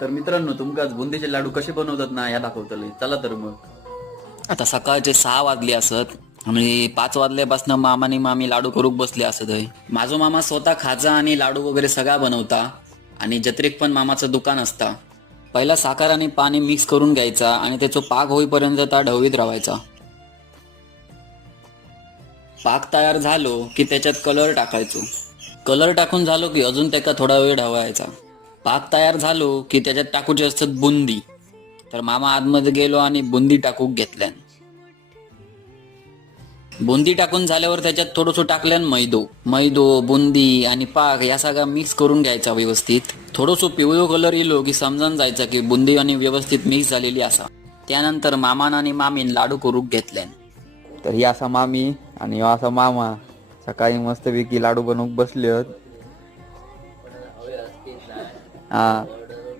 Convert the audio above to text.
तर मित्रांनो तुमका आज बुंदीचे लाडू कसे बनवतात ना या दाखवतले. चला तर मग. आता सकाळचे 6 वाजले असत आणि 5 वाजल्यापासून मामा आणि मामी लाडू करूक बसले असत हय. माझो मामा स्वतः खाजा आणि लाडू वगैरे सगळा बनवता आणि जत्रेक पण मामाचं दुकान असता. पहिला साखर आणि पाणी मिक्स करून घ्यायचा आणि त्याचो पाक होईपर्यंत ता ढवळीत राहायचा. पाक तयार झालो की त्याच्यात कलर टाकायचो. कलर टाकून झालो की अजून त्याका थोडा वेळ ढवळायचा. पाक तयार झालो की त्याच्यात टाकूची असतात बुंदी. तर मामा आतमध्ये गेलो आणि बुंदी टाकूक घेतल्यान. बुंदी टाकून झाल्यावर त्याच्यात थोडंसं टाकल्यान मैदो बुंदी आणि पाक या सगळा मिक्स करून घ्यायचा व्यवस्थित. थोडंसं पिवळो कलर इलो की समजून जायचा की बुंदी आणि व्यवस्थित मिक्स झालेली असा. त्यानंतर मामान आणि मामीन लाडू करूक घेतल्यान. तर ही असा मामी आणि ह्यो असा मामा सकाळी मस्तपैकी लाडू बनवूक बसले. हा